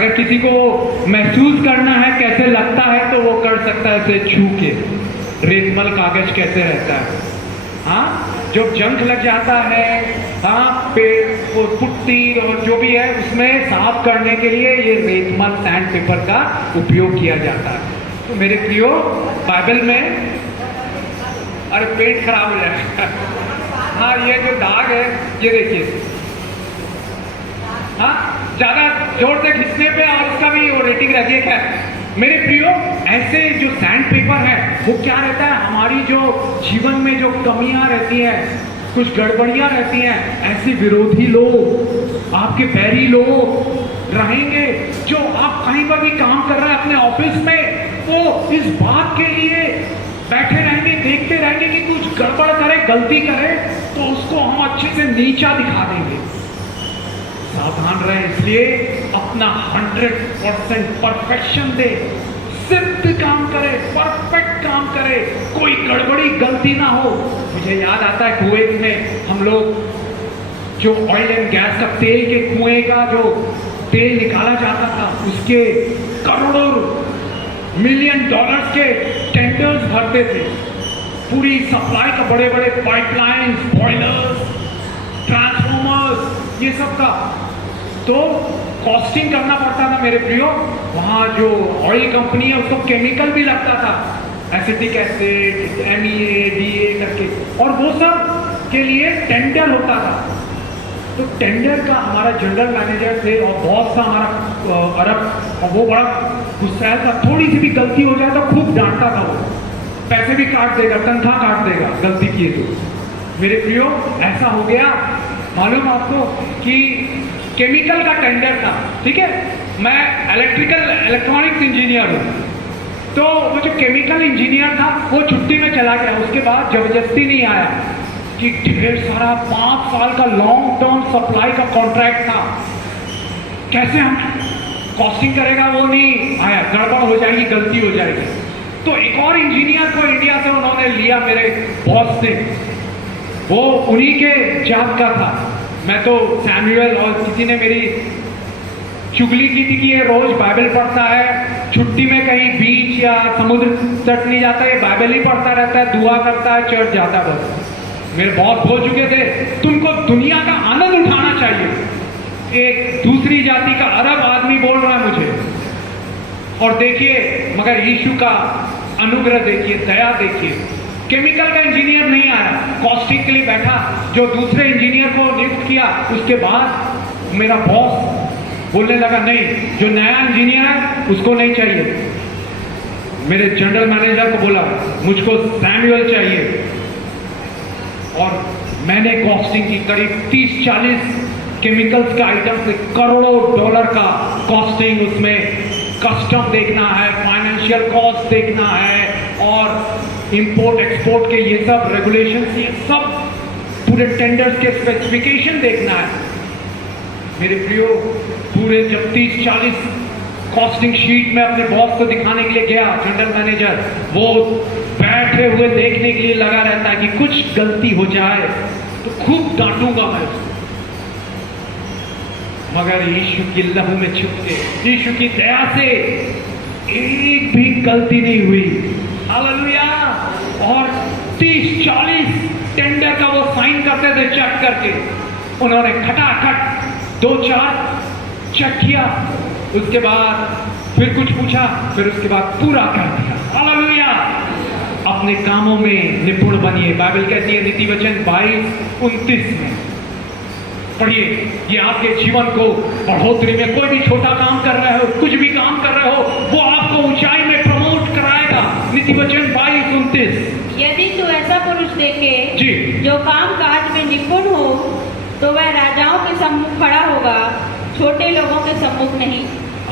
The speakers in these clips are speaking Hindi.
अगर किसी को महसूस करना है कैसे लगता है तो वो कर सकता है इसे छू के, रेतमल कागज कैसे रहता है। हाँ, जो जंग लग जाता है, हाँ, पेड़ और पुट्टी और जो भी है उसमें साफ करने के लिए ये रेतमल सैंड पेपर का उपयोग किया जाता है। तो मेरे प्रियो, बाइबल में, अरे पेट खराब हो जाएगा। हाँ, ये जो दाग है ये देखिए, हाँ, ज्यादा जोर से खींचने पे और उसका भी वो रेटिंग रहती है। मेरे प्रियो, ऐसे जो सैंड पेपर है वो क्या रहता है, हमारी जो जीवन में जो कमियां रहती हैं, कुछ गड़बड़ियां रहती हैं, ऐसे विरोधी लोग, आपके बैरी लोग रहेंगे जो आप कहीं पर भी काम कर रहे हैं अपने ऑफिस में, वो इस बात के लिए बैठे रहेंगे, देखते रहेंगे कि कुछ गड़बड़ करे, गलती करे तो उसको हम अच्छे से नीचा दिखा देंगे। सावधान रहे, इसलिए अपना 100% परफेक्शन दे, सिद्ध काम करे, परफेक्ट काम करे, कोई गड़बड़ी गलती ना हो। मुझे याद आता है कुवैत में हम लोग जो ऑयल एंड गैस का तेल के कुएं का जो तेल निकाला जाता था, उसके करोड़ों मिलियन डॉलर्स के टेंडर्स भरते थे, पूरी सप्लाई का, बड़े बड़े पाइपलाइंस, बॉयलर्स, ट्रांसफॉर्मर्स, ये सब का तो कॉस्टिंग करना पड़ता था। मेरे प्रियो, वहाँ जो ऑयल कंपनी है उसको केमिकल भी लगता था, एसिटिक एसिड, MEA, DA करके, और वो सब के लिए टेंडर होता था। तो टेंडर का हमारा जनरल मैनेजर थे और बॉस था हमारा अरब, और वो बड़ा गुस्सा था, थोड़ी सी भी गलती हो जाए तो खूब डांटता था, वो पैसे भी काट देगा, तनख्वाह काट देगा गलती किए तो। मेरे प्रियो, ऐसा हो गया, मालूम आपको कि केमिकल का टेंडर था, ठीक है, मैं इलेक्ट्रॉनिक्स इंजीनियर हूँ, तो वो जो केमिकल इंजीनियर था वो छुट्टी में चला गया। उसके बाद जबरदस्ती नहीं आया कि ढेर सारा 5 साल का लॉन्ग टर्म सप्लाई का कॉन्ट्रैक्ट था, कैसे हम कॉस्टिंग करेगा, वो नहीं आया, गड़बड़ हो जाएगी, गलती हो जाएगी। तो एक और इंजीनियर को इंडिया से उन्होंने लिया, मेरे बॉस ने, वो उन्हीं के जात का था। मैं तो सैमुअल, और किसी ने मेरी चुगली की थी कि ये रोज बाइबल पढ़ता है, छुट्टी में कहीं बीच या समुद्र तट नहीं जाता, ये बाइबल ही पढ़ता रहता है, दुआ करता है, चर्च जाता है बस। मेरे बॉस बोल चुके थे तुमको दुनिया का आनंद उठाना चाहिए। एक दूसरी जाति का अरब आदमी बोल रहा है मुझे, और देखिए, मगर यीशु का अनुग्रह देखिए, दया देखिए, केमिकल का इंजीनियर नहीं आया, कॉस्टिंग के लिए बैठा, जो दूसरे इंजीनियर को नियुक्त किया, उसके बाद मेरा बॉस बोलने लगा नहीं, जो नया इंजीनियर है उसको नहीं चाहिए। मेरे जनरल मैनेजर को बोला मुझको सैमुअल चाहिए, और मैंने कॉस्टिंग की करीब 30-40 केमिकल्स का आइटम से करोड़ों डॉलर का कॉस्टिंग, उसमें कस्टम देखना है, फाइनेंशियल कॉस्ट देखना है, और इंपोर्ट एक्सपोर्ट के ये सब रेगुलेशंस, ये सब पूरे टेंडर्स के स्पेसिफिकेशन देखना है। मेरे प्रियो, पूरे जब 30-40 कॉस्टिंग शीट में अपने बॉस को दिखाने के लिए गया, जनरल मैनेजर वो बैठे हुए देखने के लिए लगा रहता है कि कुछ गलती हो जाए तो खूब डांटूंगा मैं उसको। मगर यीशु की लहू में छुप के, यीशु की दया से एक भी गलती नहीं हुई। हालेलुया। और 30-40 टेंडर का वो साइन करते थे चेक करके, उन्होंने खटाखट 2-4 चेक किया, उसके बाद फिर कुछ पूछा, फिर उसके बाद पूरा कर दिया। हालेलुया। अपने कामों में निपुण बनिए, बाइबल कहती है नीति वचन 22-29 में पढ़िए, ये आपके जीवन को बढ़ोतरी में, कोई भी छोटा काम कर रहे हो, कुछ भी काम कर रहे हो, वो आपको ऊंचाई में प्रमोट कराएगा। नीति वचन 22-29। यदि तू ऐसा पुरुष देखे जी, जो काम काज में निपुण हो, तो वह राजाओं के सम्मुख खड़ा होगा, छोटे लोगों के सम्मुख नहीं।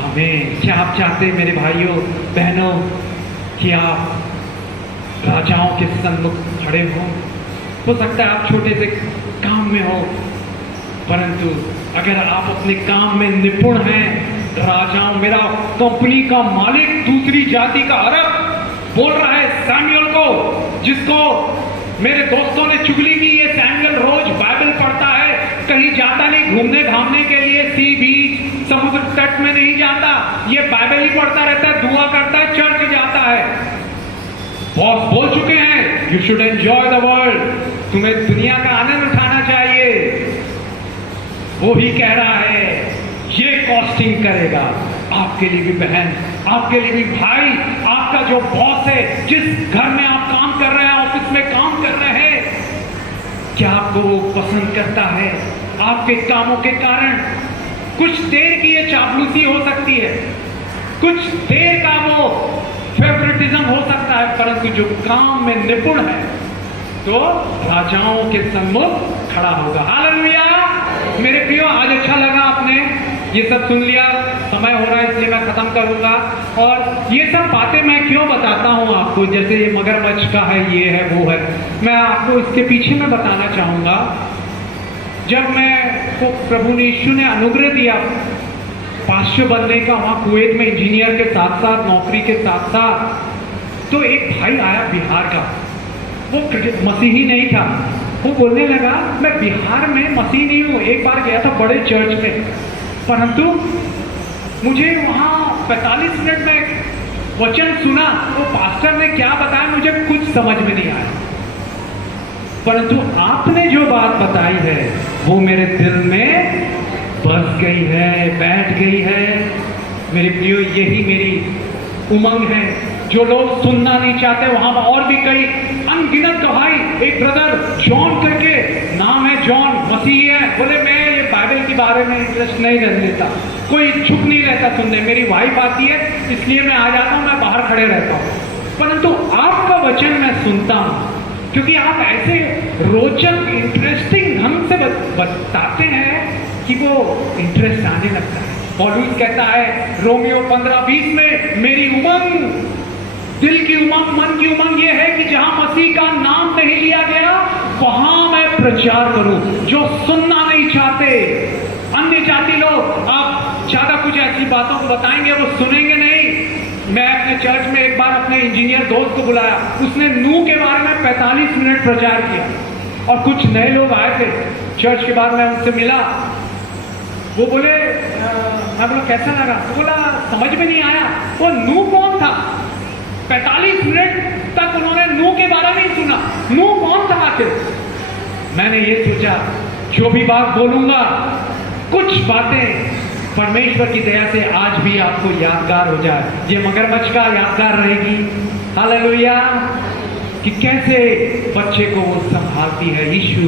आमीन। क्या आप चाहते हैं मेरे भाइयों बहनों कि आप राजाओं के सम्मुख खड़े हो सकता है आप छोटे से काम में हो, परंतु अगर आप अपने काम में निपुण हैं, राजाओं, मेरा कंपनी का मालिक दूसरी जाति का अरब बोल रहा है सैमुअल को, जिसको मेरे दोस्तों ने चुगली की, ये सैमुअल रोज बाइबल पढ़ता है, कहीं जाता नहीं घूमने घामने के लिए, सी बीच, समुद्र तट प्रोजेक्ट में नहीं जाता, ये बाइबल ही पढ़ता रहता है, दुआ करता है, चर्च जाता है। बॉस बोल चुके हैं you should enjoy the world, तुम्हें दुनिया का आनंद उठाना चाहिए। वो ही कह रहा है ये कॉस्टिंग करेगा आपके लिए भी बहन, आपके लिए भी भाई। आपका जो बॉस है, जिस घर में आप काम कर रहे हैं, ऑफिस में काम कर रहे हैं, क्या आपको वो पसंद करता है? आपके कामों के कारण कुछ देर की ये चापलूसी हो सकती है, कुछ देर का वो फेवरेटिज्म हो सकता है, परंतु जो काम में निपुण है तो राजाओं के सम्मुख खड़ा होगा। हालेलुया। मेरे प्रियो, आज अच्छा लगा आपने ये सब सुन लिया। समय हो रहा है इसलिए मैं खत्म करूंगा। और ये सब बातें मैं क्यों बताता हूं आपको, जैसे ये मगरमच्छ का है, ये है, वो है, मैं आपको इसके पीछे में बताना चाहूंगा। जब मैं को प्रभु ने, यीशु ने अनुग्रह दिया पास्टर बनने का, वहां कुवैत में इंजीनियर के साथ साथ, नौकरी के साथ साथ, तो एक भाई आया बिहार का। वो मसीही नहीं था। वो बोलने लगा मैं बिहार में मसीही नहीं हूँ, एक बार गया था बड़े चर्च में, परंतु मुझे वहाँ 45 मिनट में वचन सुना, वो पास्टर ने क्या बताया मुझे कुछ समझ में नहीं आया, परंतु आपने जो बात बताई है वो मेरे दिल में बस गई है, बैठ गई है। मेरे प्रियो, यही मेरी उमंग है। जो लोग सुनना नहीं चाहते, वहां और भी कई अनगिनत गवाही। एक ब्रदर जॉन करके नाम है, जॉन मसीही है, बोले मैं ये बाइबल के बारे में इंटरेस्ट नहीं लेता, कोई चुप नहीं रहता सुनने, मेरी वाइफ आती है इसलिए मैं आ जाता हूँ, मैं बाहर खड़े रहता हूँ, परंतु आपका वचन मैं सुनता हूँ क्योंकि आप ऐसे रोचक इंटरेस्टिंग ढंग से बताते हैं कि वो इंटरेस्ट आने लगता है। पौलुस कहता है रोमियो 15:20 में, मेरी उमंग, दिल की उमंग, मन की उमंग ये है कि जहां मसीह का नाम नहीं लिया गया वहां मैं प्रचार करूं। जो सुनना नहीं चाहते, अन्य जाति लोग, आप ज्यादा कुछ ऐसी बातों को बताएंगे वो सुनेंगे नहीं। मैं अपने चर्च में एक बार अपने इंजीनियर दोस्त को बुलाया, उसने नूह के बारे में 45 मिनट प्रचार किया और कुछ नए लोग आए थे। चर्च के बाद मैं उनसे मिला, वो बोले मैं बोला कैसा लगा, तो बोला समझ में नहीं आया वो नूह कौन था। 45 मिनट तक उन्होंने नूह के बारे में सुना, नूह कौन था आखिर। मैंने ये सोचा जो भी बात बोलूंगा, कुछ बातें परमेश्वर की दया से आज भी आपको यादगार हो जाए, ये मगरमच्छ का यादगार रहेगी। हालेलुया। कि कैसे बच्चे को वो संभालती है। यीशु,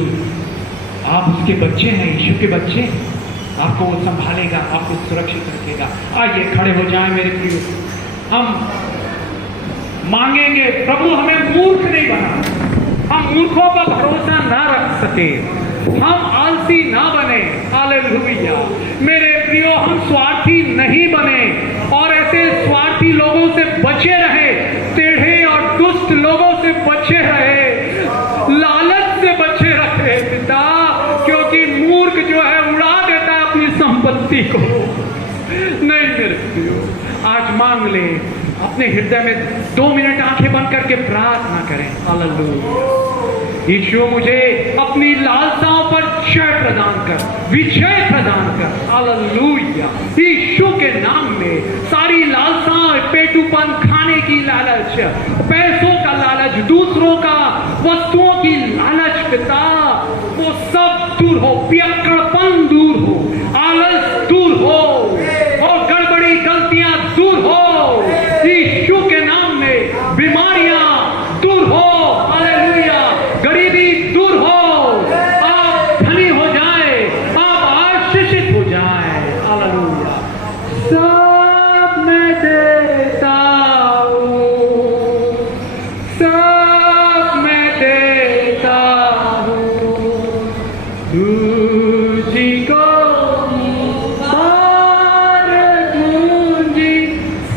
आप उसके बच्चे हैं, यीशु के बच्चे, आपको वो संभालेगा, आपको सुरक्षित रखेगा। आइए खड़े हो जाएं मेरे प्रियो, हम मांगेंगे प्रभु हमें मूर्ख नहीं बना, हम मूर्खों का भरोसा ना रख सके, हम आलसी ना बने। हालेलुया। मेरे प्रियो, हम स्वार्थी नहीं बने और ऐसे स्वार्थी लोगों से बचे रहे, टेढ़े और दुष्ट लोगों से बचे रहे, लालच से बचे रहे पिता, क्योंकि मूर्ख जो है उड़ा देता है अपनी संपत्ति को। नहीं मेरे प्रियो, आज मांग ले, अपने हृदय में 2 मिनट आंखें बंद करके प्रार्थना करें। हालेलुया। यीशु मुझे अपनी लालसाओं पर जय प्रदान कर, विजय प्रदान कर। हालेलुया। यीशु के नाम में सारी लालसाएं, पेटूपन, खाने की लालच, पैसों का लालच, दूसरों का वस्तुओं की लालच पिता, वो सब दूर हो, पियक्कड़पन दूर हो, आलस दूर हो और गड़बड़ी गलतियां दूर हो। यीशु के नाम में बीमारियां दूर हो। हालेलुया। गरीबी दूर हो, आप धनी हो जाए, आप आशीषित हो जाए। हालेलुया।